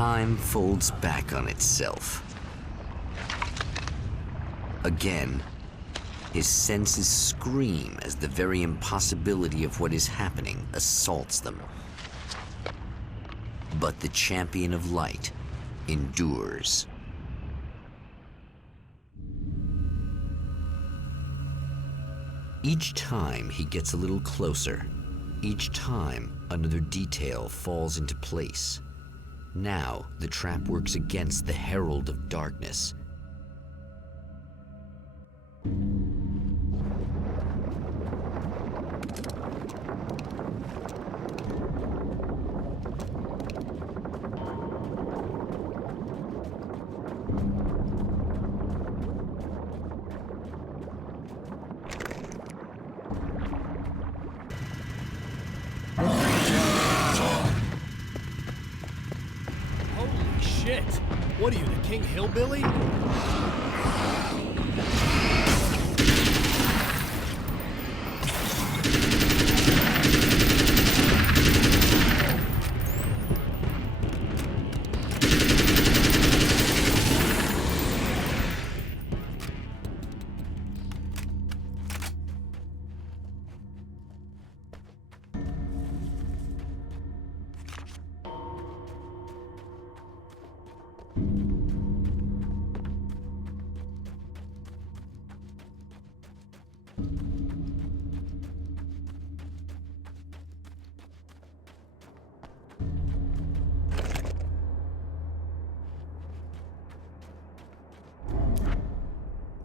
time folds back on itself. Again, his senses scream as the very impossibility of what is happening assaults them. But the champion of light endures. Each time he gets a little closer, each time another detail falls into place. Now the trap works against the herald of darkness. What are you, the King Hillbilly?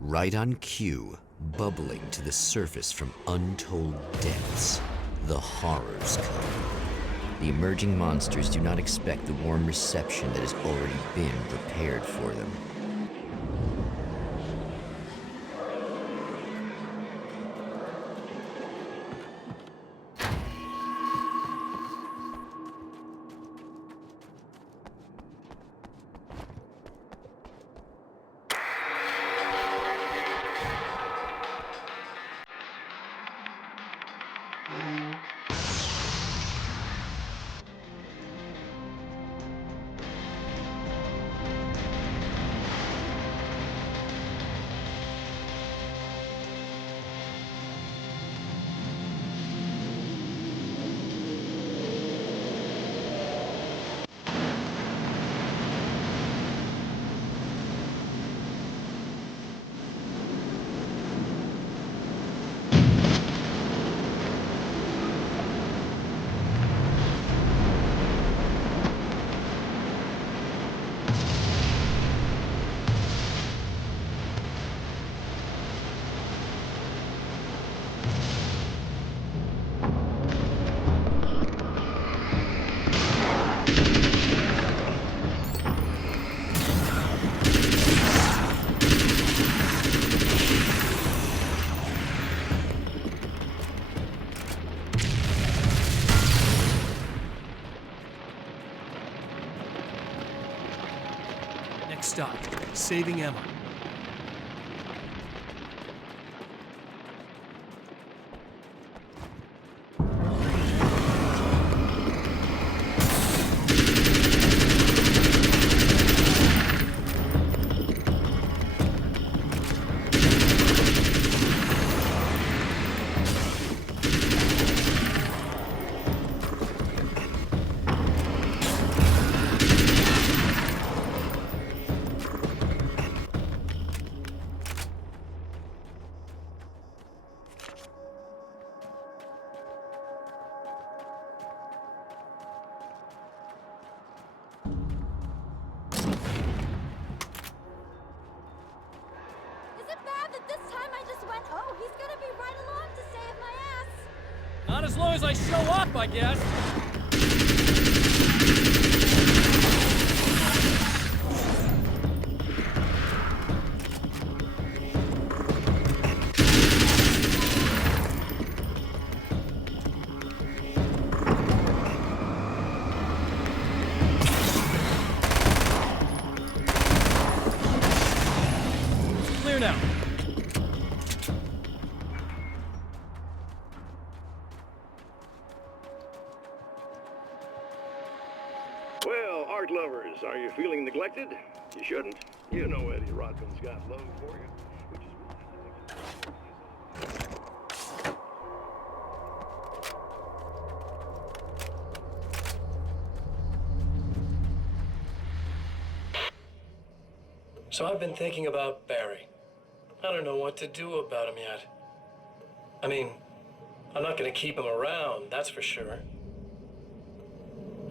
Right on cue, bubbling to the surface from untold depths, the horrors come. The emerging monsters do not expect the warm reception that has already been prepared for them. Stop. Saving Emma. Not as long as I show up, I guess. Clear now. art lovers, are you feeling neglected? You shouldn't. You know Eddie Rodman's got love for you. Which is So I've been thinking about Barry. I don't know what to do about him yet. I mean, I'm not gonna keep him around, that's for sure.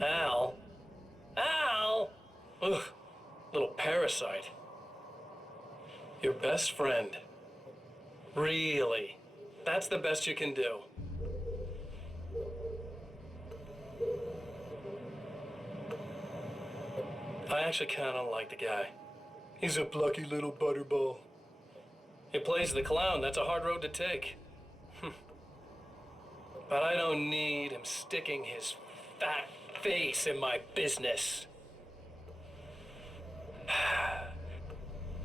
Al? Ugh, little parasite. Your best friend. Really? That's the best you can do. I actually kinda like the guy. He's a plucky little butterball. He plays the clown, that's a hard road to take. But I don't need him sticking his fat face in my business.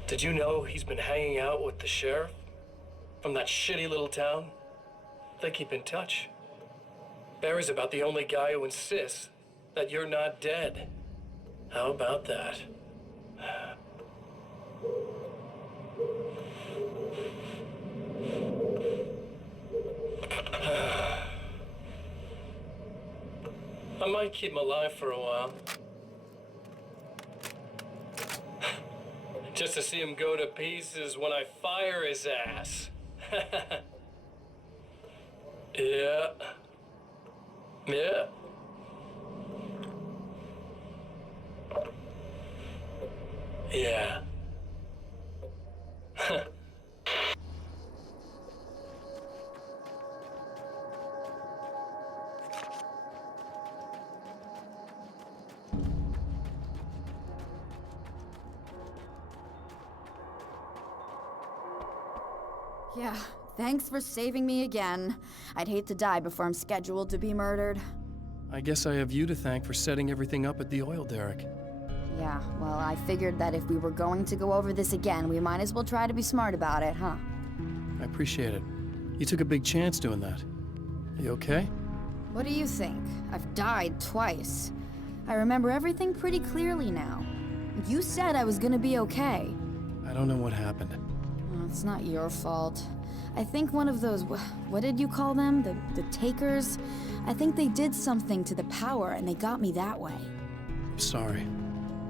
Did you know he's been hanging out with the sheriff from that shitty little town? They keep in touch. Barry's about the only guy who insists that you're not dead. How about that? I might keep him alive for a while. Just to see him go to pieces when I fire his ass. Yeah. Yeah. Yeah. Yeah, thanks for saving me again. I'd hate to die before I'm scheduled to be murdered. I guess I have you to thank for setting everything up at the oil derrick. Yeah, well, I figured that if we were going to go over this again, we might as well try to be smart about it, huh? I appreciate it. You took a big chance doing that. Are you okay? What do you think? I've died twice. I remember everything pretty clearly now. You said I was gonna be okay. I don't know what happened. Oh, it's not your fault. I think one of those, what did you call them? The takers? I think they did something to the power and they got me that way. I'm sorry.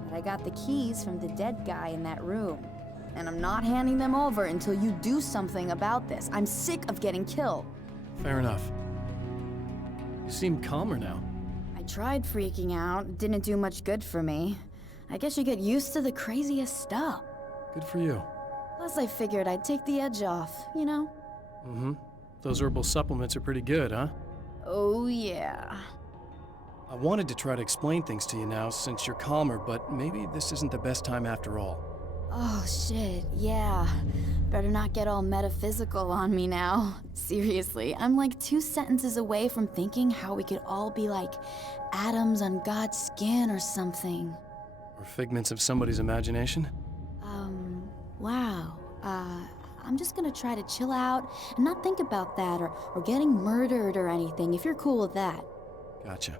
But I got the keys from the dead guy in that room. And I'm not handing them over until you do something about this. I'm sick of getting killed. Fair enough. You seem calmer now. I tried freaking out. It didn't do much good for me. I guess you get used to the craziest stuff. Good for you. Plus I figured I'd take the edge off, you know? Mm-hmm. Those herbal supplements are pretty good, huh? Oh yeah. I wanted to try to explain things to you now since you're calmer, but maybe this isn't the best time after all. Oh shit, yeah. Better not get all metaphysical on me now. Seriously, I'm like 2 sentences away from thinking how we could all be like atoms on God's skin or something. Or figments of somebody's imagination? Wow. I'm just gonna try to chill out and not think about that or getting murdered or anything, if you're cool with that. Gotcha.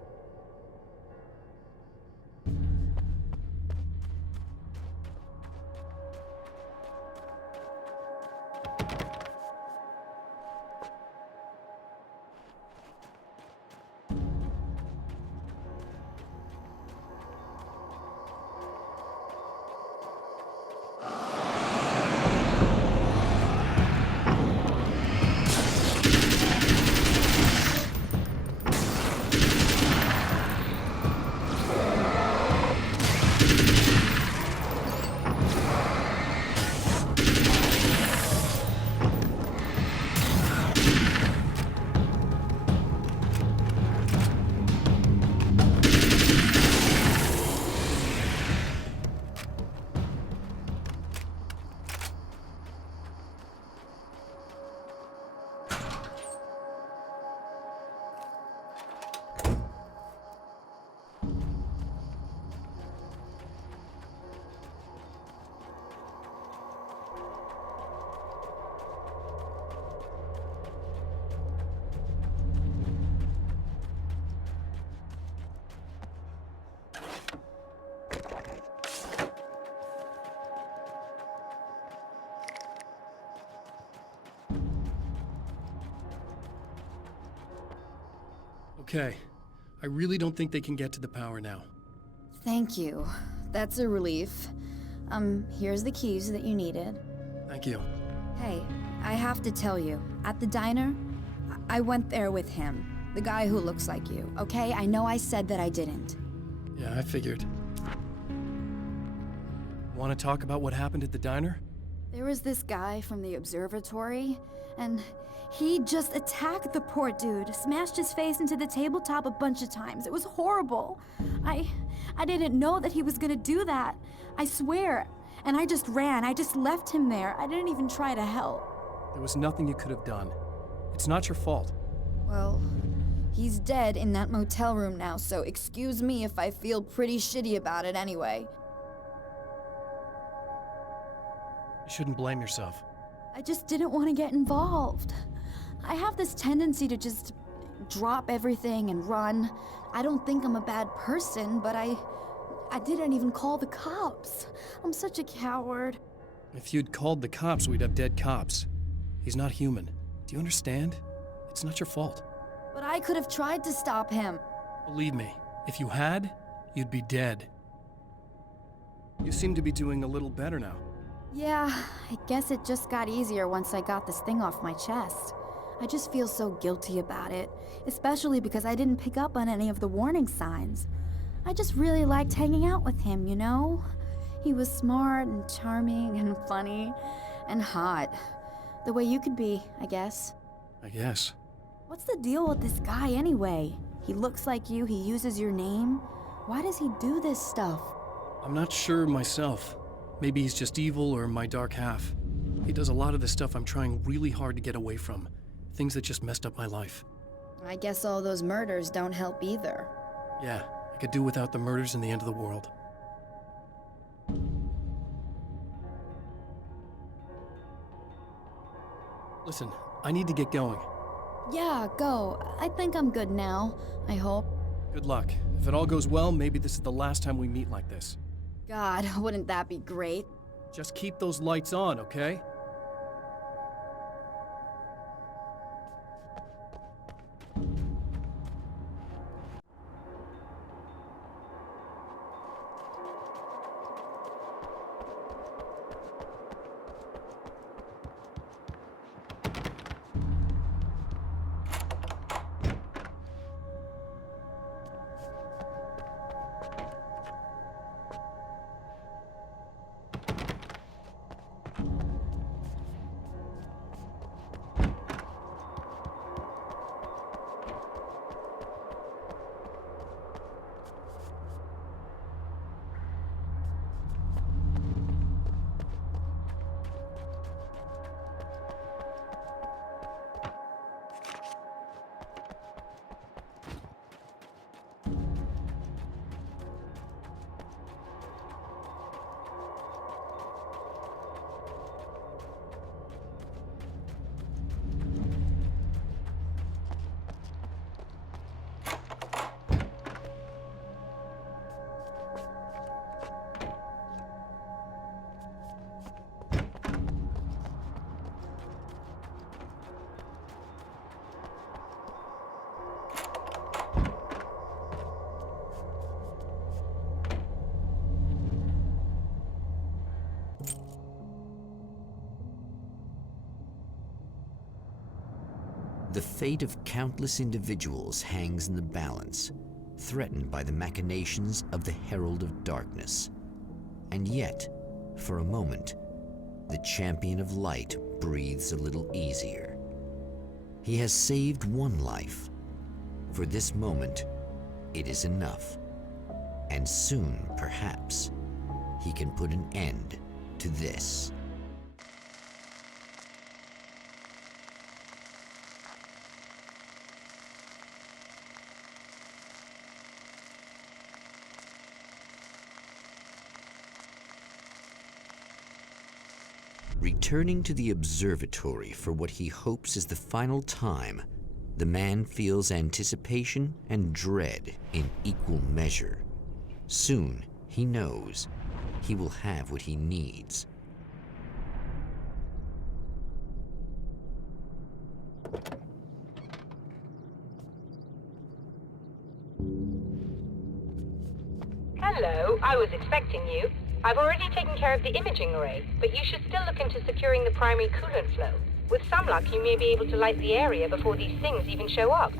Okay. I really don't think they can get to the power now. Thank you. That's a relief. Here's the keys that you needed. Thank you. Hey, I have to tell you, at the diner, I went there with him. The guy who looks like you, okay? I know I said that I didn't. Yeah, I figured. Want to talk about what happened at the diner? There was this guy from the observatory, and he just attacked the poor dude, smashed his face into the tabletop a bunch of times. It was horrible. I didn't know that he was gonna do that. I swear. And I just ran. I just left him there. I didn't even try to help. There was nothing you could have done. It's not your fault. Well, he's dead in that motel room now, so excuse me if I feel pretty shitty about it anyway. You shouldn't blame yourself. I just didn't want to get involved. I have this tendency to just drop everything and run. I don't think I'm a bad person, but I didn't even call the cops. I'm such a coward. If you'd called the cops, we'd have dead cops. He's not human. Do you understand? It's not your fault. But I could have tried to stop him. Believe me, if you had, you'd be dead. You seem to be doing a little better now. Yeah, I guess it just got easier once I got this thing off my chest. I just feel so guilty about it, especially because I didn't pick up on any of the warning signs. I just really liked hanging out with him, you know? He was smart and charming and funny and hot. The way you could be, I guess. I guess. What's the deal with this guy anyway? He looks like you, he uses your name. Why does he do this stuff? I'm not sure myself. Maybe he's just evil or my dark half. He does a lot of the stuff I'm trying really hard to get away from. Things that just messed up my life. I guess all those murders don't help either. Yeah, I could do without the murders and the end of the world. Listen, I need to get going. Yeah, go. I think I'm good now. I hope. Good luck. If it all goes well, maybe this is the last time we meet like this. God, wouldn't that be great? Just keep those lights on, okay? The fate of countless individuals hangs in the balance, threatened by the machinations of the Herald of Darkness. And yet, for a moment, the champion of light breathes a little easier. He has saved one life. For this moment, it is enough. And soon, perhaps, he can put an end to this. Returning to the observatory for what he hopes is the final time, the man feels anticipation and dread in equal measure. Soon, he knows, he will have what he needs. Hello, I was expecting you. I've already taken care of the imaging array, but you should still look into securing the primary coolant flow. With some luck, you may be able to light the area before these things even show up.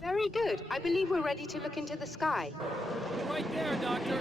Very good. I believe we're ready to look into the sky. Right there, Doctor.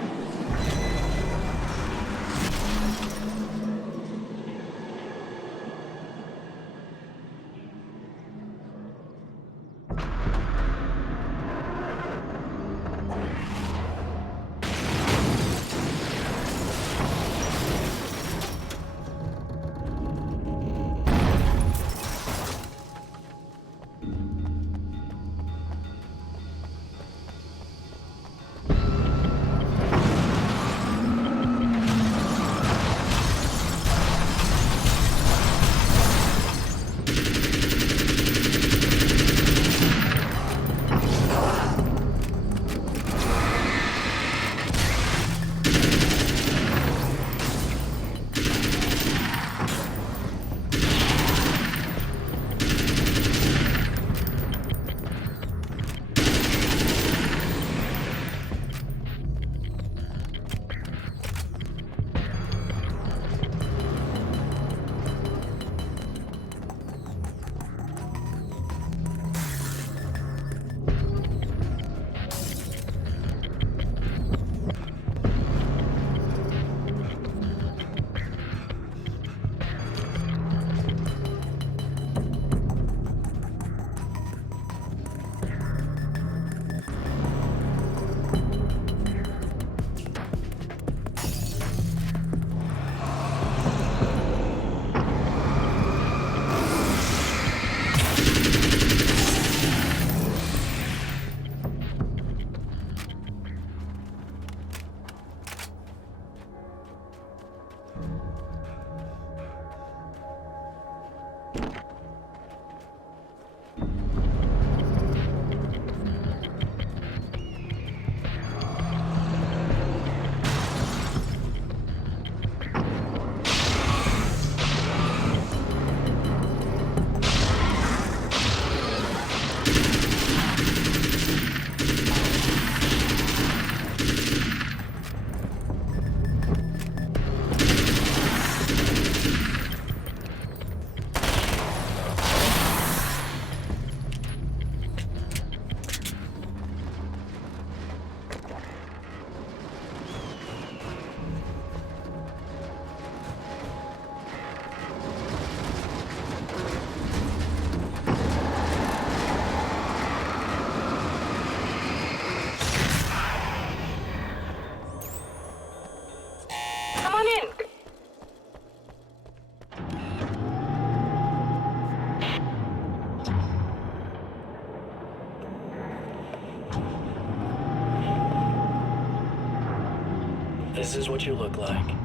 This is what you look like.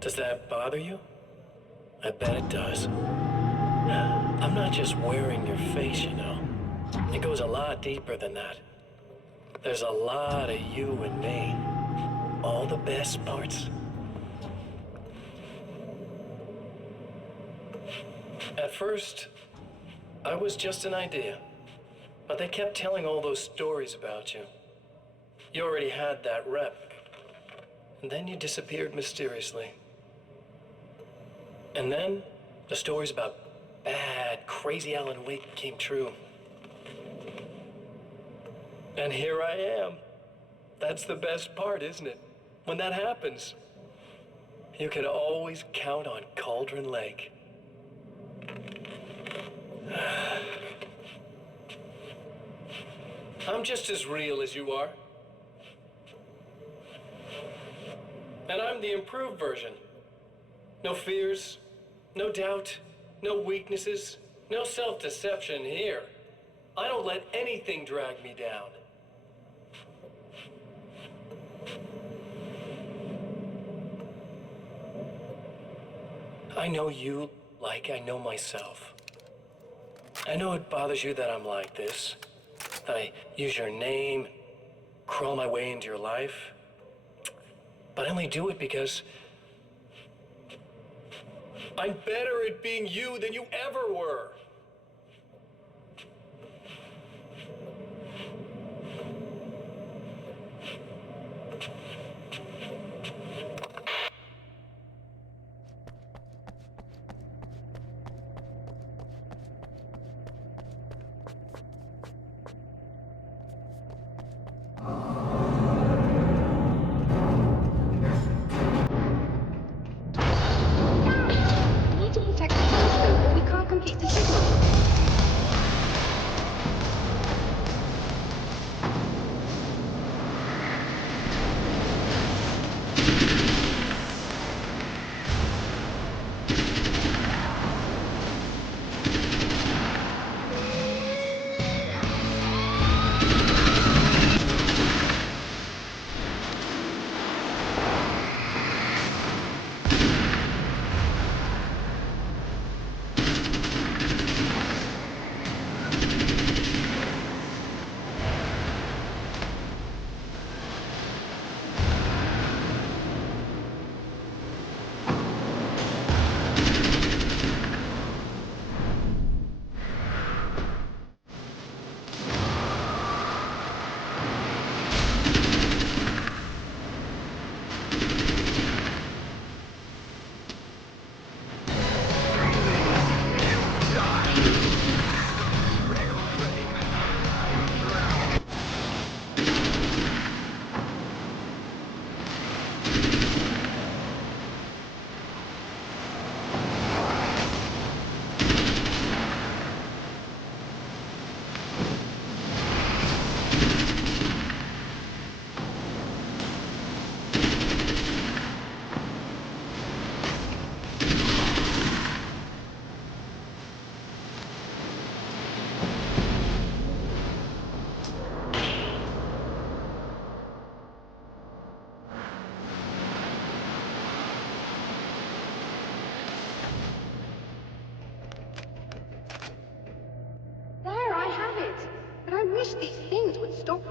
Does that bother you? I bet it does. I'm not just wearing your face, you know. It goes a lot deeper than that. There's a lot of you and me. All the best parts. At first, I was just an idea. But they kept telling all those stories about you. You already had that rep. And then you disappeared mysteriously. And then, the stories about bad, crazy Alan Uwaiku came true. And here I am. That's the best part, isn't it? When that happens, you can always count on Cauldron Lake. I'm just as real as you are. And I'm the improved version. No fears, no doubt, no weaknesses, no self-deception here. I don't let anything drag me down. I know you like I know myself. I know it bothers you that I'm like this, that I use your name, crawl my way into your life. But I only do it because I'm better at being you than you ever were.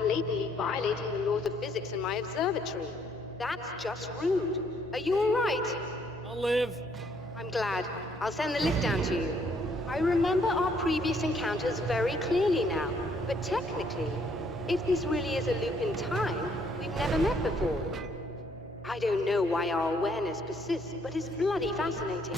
blatantly violating the laws of physics in my observatory. That's just rude. Are you all right? I'll live. I'm glad. I'll send the lift down to you. I remember our previous encounters very clearly now, but technically, if this really is a loop in time, we've never met before. I don't know why our awareness persists, but it's bloody fascinating.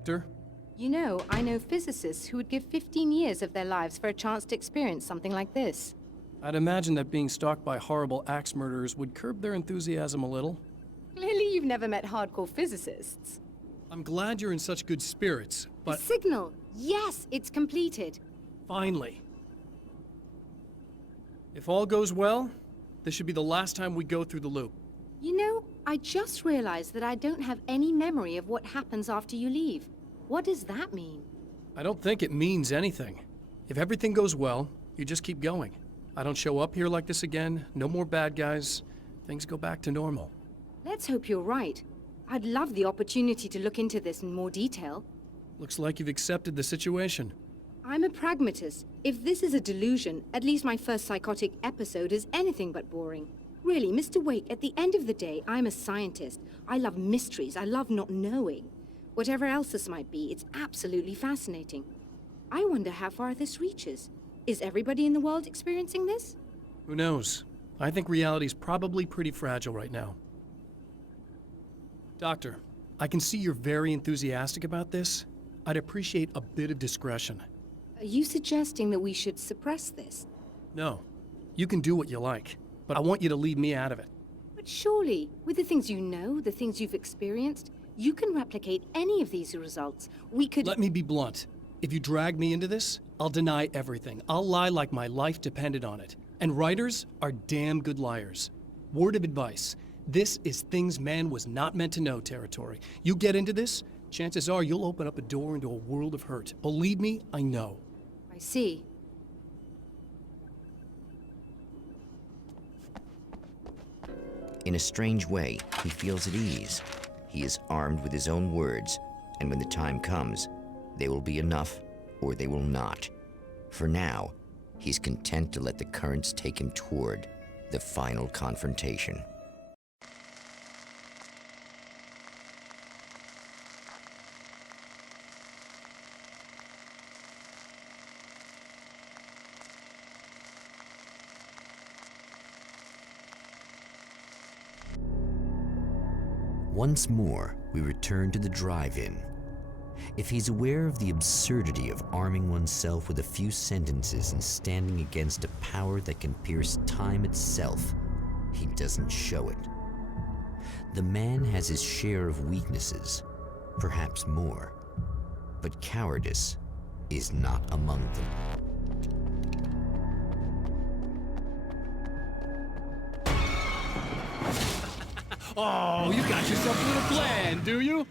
Doctor? You know, I know physicists who would give 15 years of their lives for a chance to experience something like this. I'd imagine that being stalked by horrible axe murderers would curb their enthusiasm a little. Clearly you've never met hardcore physicists. I'm glad you're in such good spirits, but... The signal! Yes, it's completed. Finally. If all goes well, this should be the last time we go through the loop. You know, I just realized that I don't have any memory of what happens after you leave. What does that mean? I don't think it means anything. If everything goes well, you just keep going. I don't show up here like this again, no more bad guys. Things go back to normal. Let's hope you're right. I'd love the opportunity to look into this in more detail. Looks like you've accepted the situation. I'm a pragmatist. If this is a delusion, at least my first psychotic episode is anything but boring. Really, Mr. Wake, at the end of the day, I'm a scientist. I love mysteries. I love not knowing. Whatever else this might be, it's absolutely fascinating. I wonder how far this reaches. Is everybody in the world experiencing this? Who knows? I think reality's probably pretty fragile right now. Doctor, I can see you're very enthusiastic about this. I'd appreciate a bit of discretion. Are you suggesting that we should suppress this? No. You can do what you like, but I want you to leave me out of it. But surely, with the things you know, the things you've experienced, you can replicate any of these results. We could— Let me be blunt. If you drag me into this, I'll deny everything. I'll lie like my life depended on it. And writers are damn good liars. Word of advice. This is things man was not meant to know territory. You get into this, chances are you'll open up a door into a world of hurt. Believe me, I know. I see. In a strange way, he feels at ease. He is armed with his own words, and when the time comes, they will be enough or they will not. For now, he's content to let the currents take him toward the final confrontation. Once more, we return to the drive-in. If he's aware of the absurdity of arming oneself with a few sentences and standing against a power that can pierce time itself, he doesn't show it. The man has his share of weaknesses, perhaps more, but cowardice is not among them. Oh, you got yourself a little plan, do you?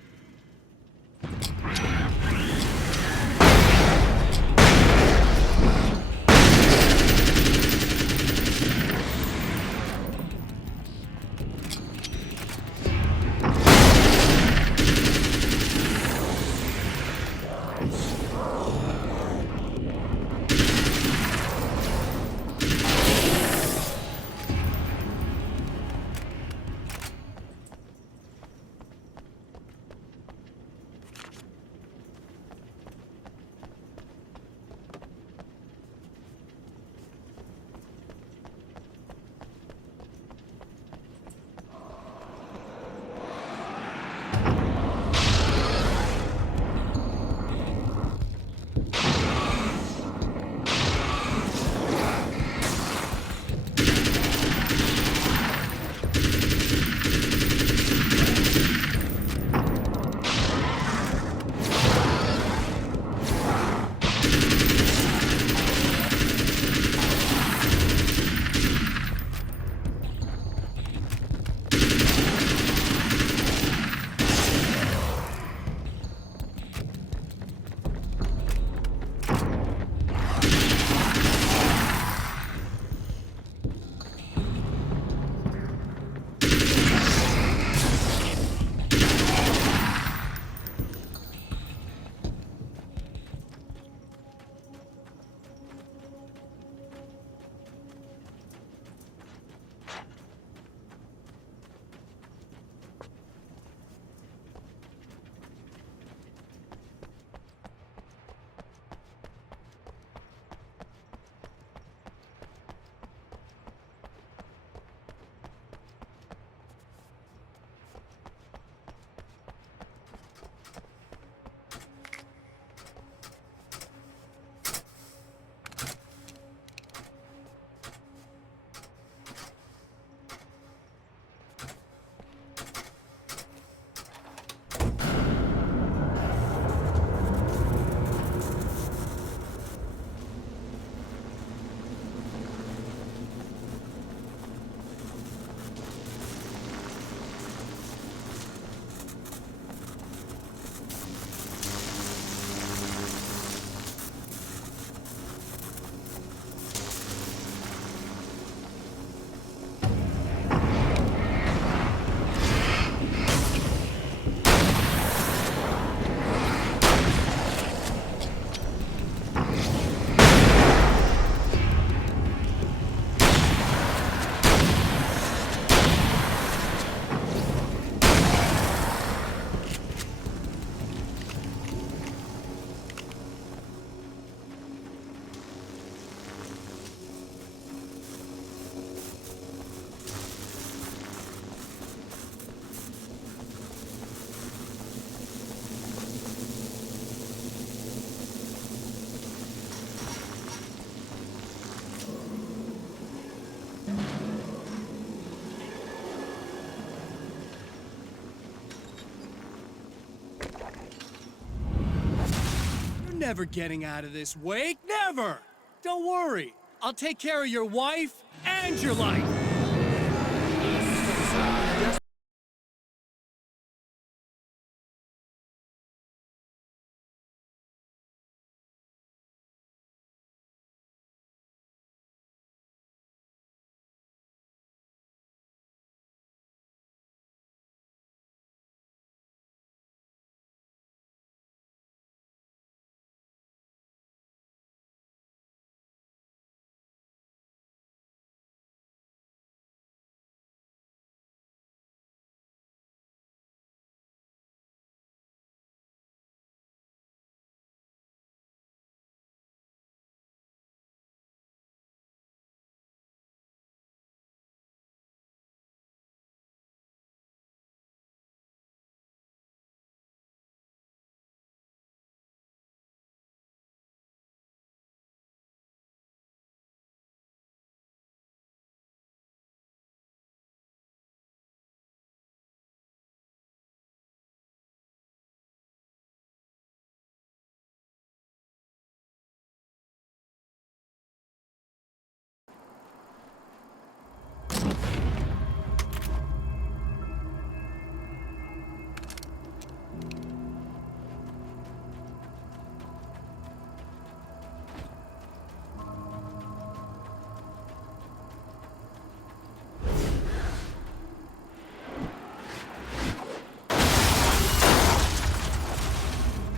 never getting out of this, Wake. Never! Don't worry. I'll take care of your wife and your life.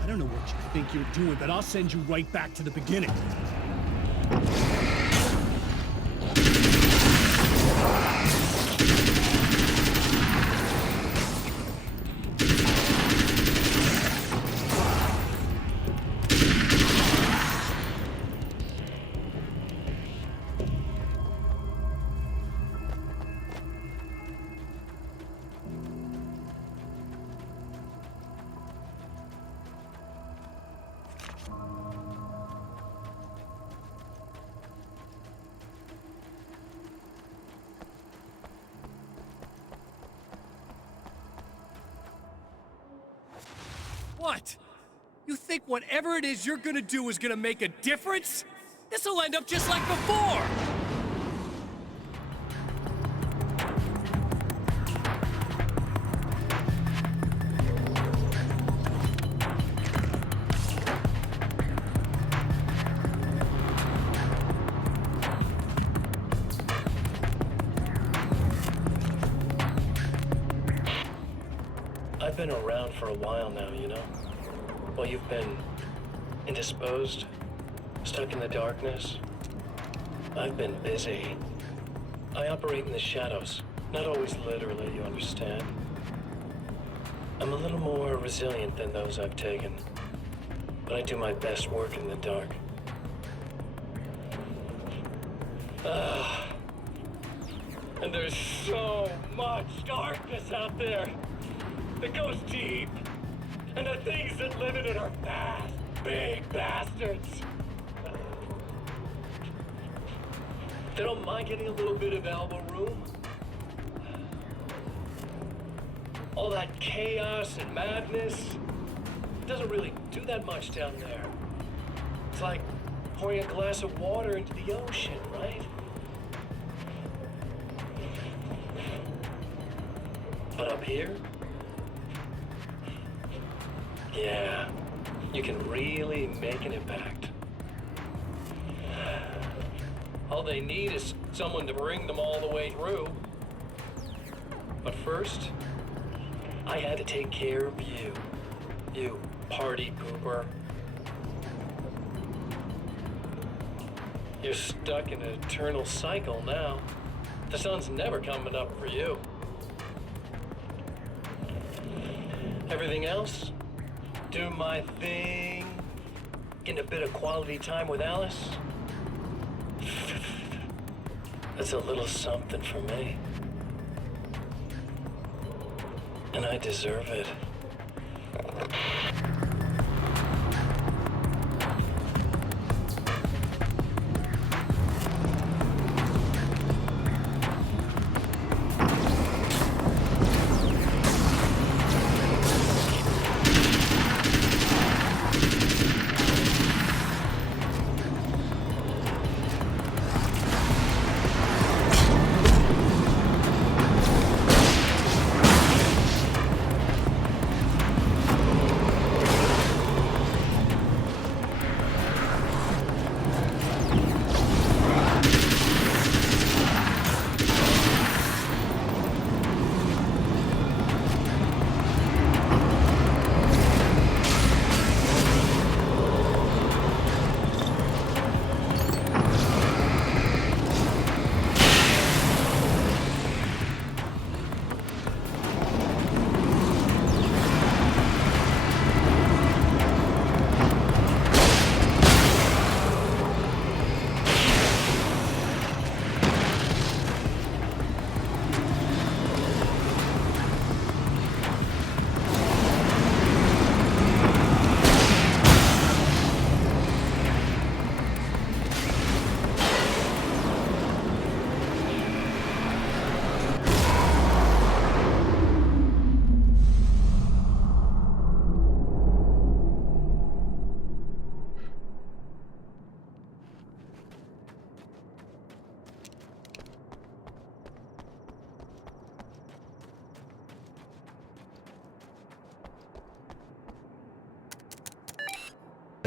I don't know what you think you're doing, but I'll send you right back to the beginning. What? You think whatever it is you're gonna do is gonna make a difference? This'll end up just like before! I've been around for a while now, you know? While you've been indisposed, stuck in the darkness, I've been busy. I operate in the shadows, not always literally, you understand? I'm a little more resilient than those I've taken, but I do my best work in the dark. And there's so much darkness out there that goes deep, and the things that live in it are fast, big bastards. They don't mind getting a little bit of elbow room. All that chaos and madness, it doesn't really do that much down there. It's like pouring a glass of water into the ocean, right? But up here, yeah, you can really make an impact. All they need is someone to bring them all the way through. But first, I had to take care of you. You party pooper. You're stuck in an eternal cycle now. The sun's never coming up for you. Everything else? Do my thing, getting a bit of quality time with Alice. That's a little something for me. And I deserve it.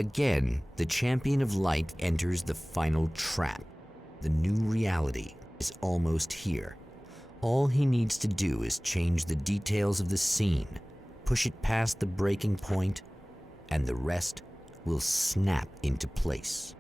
Again, the champion of light enters the final trap. The new reality is almost here. All he needs to do is change the details of the scene, push it past the breaking point, and the rest will snap into place.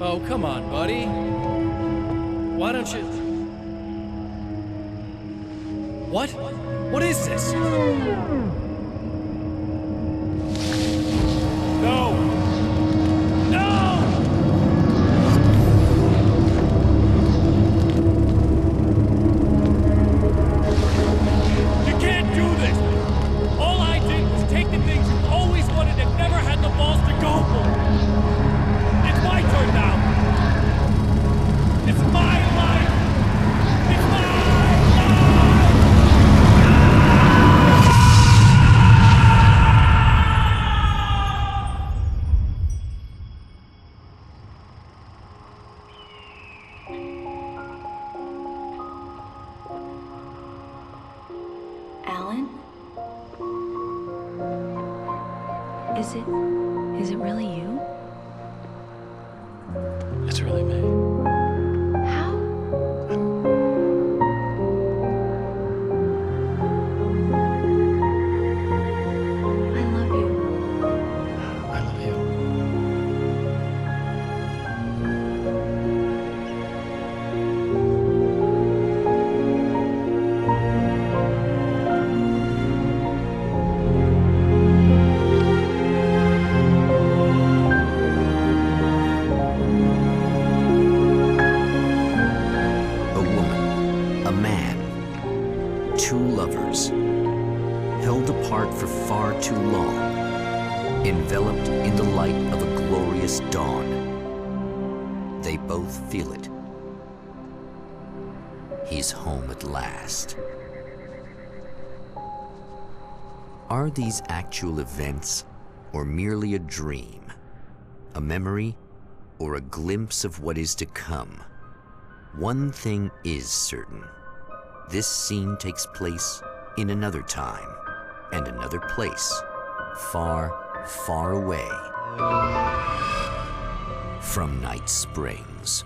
Oh, come on, buddy. Why don't you... What? What is this? No! No! You can't do this! All I did was take the things you've always wanted and never had the balls to go for. It's my turn now! It's my life! It's my life! Alan? Is it really you? It's really me. How? I love you. I love you. A woman, a man, two lovers, held apart for far too long, enveloped in the light of a glorious dawn. They both feel it. He's home at last. Are these actual events, or merely a dream? A memory, or a glimpse of what is to come? One thing is certain. This scene takes place in another time and another place, far, far away from Найт Спрингс.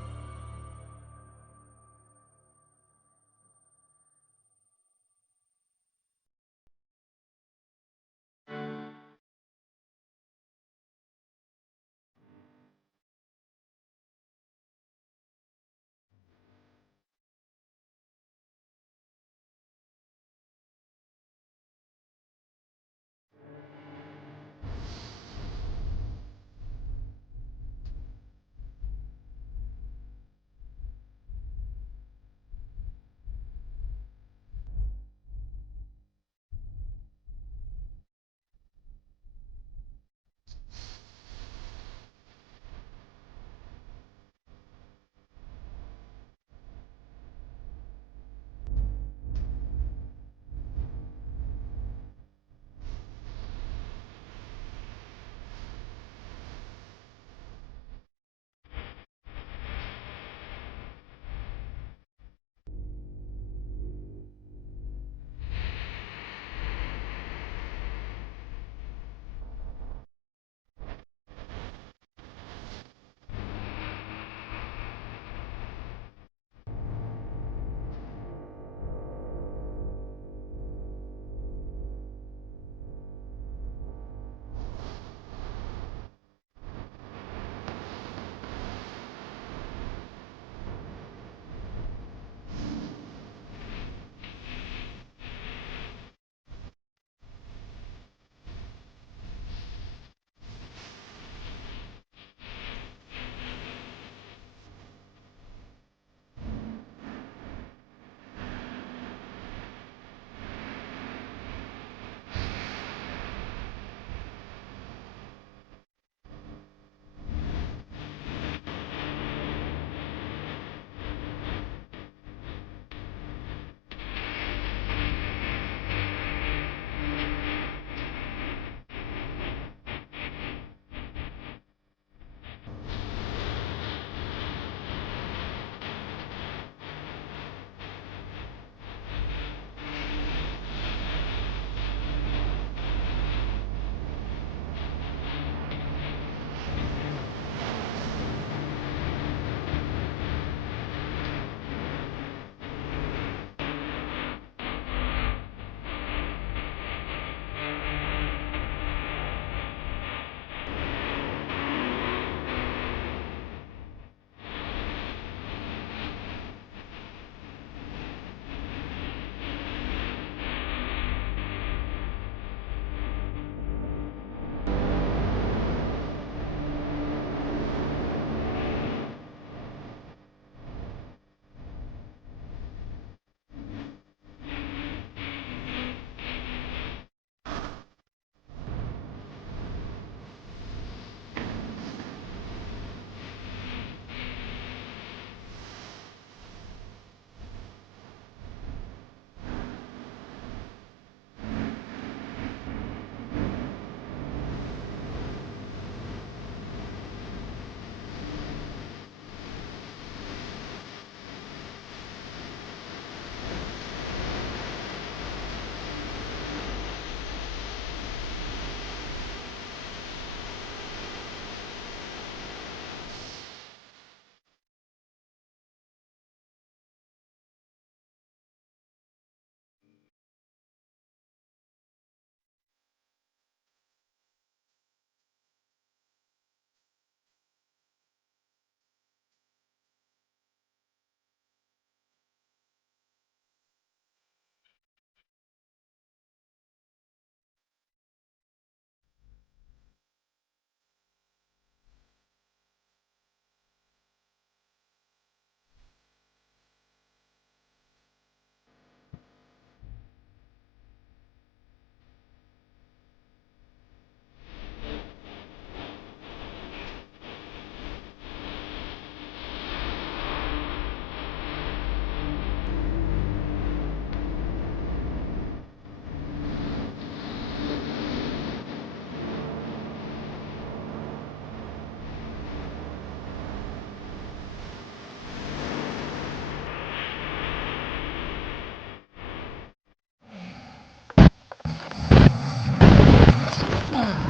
Alan.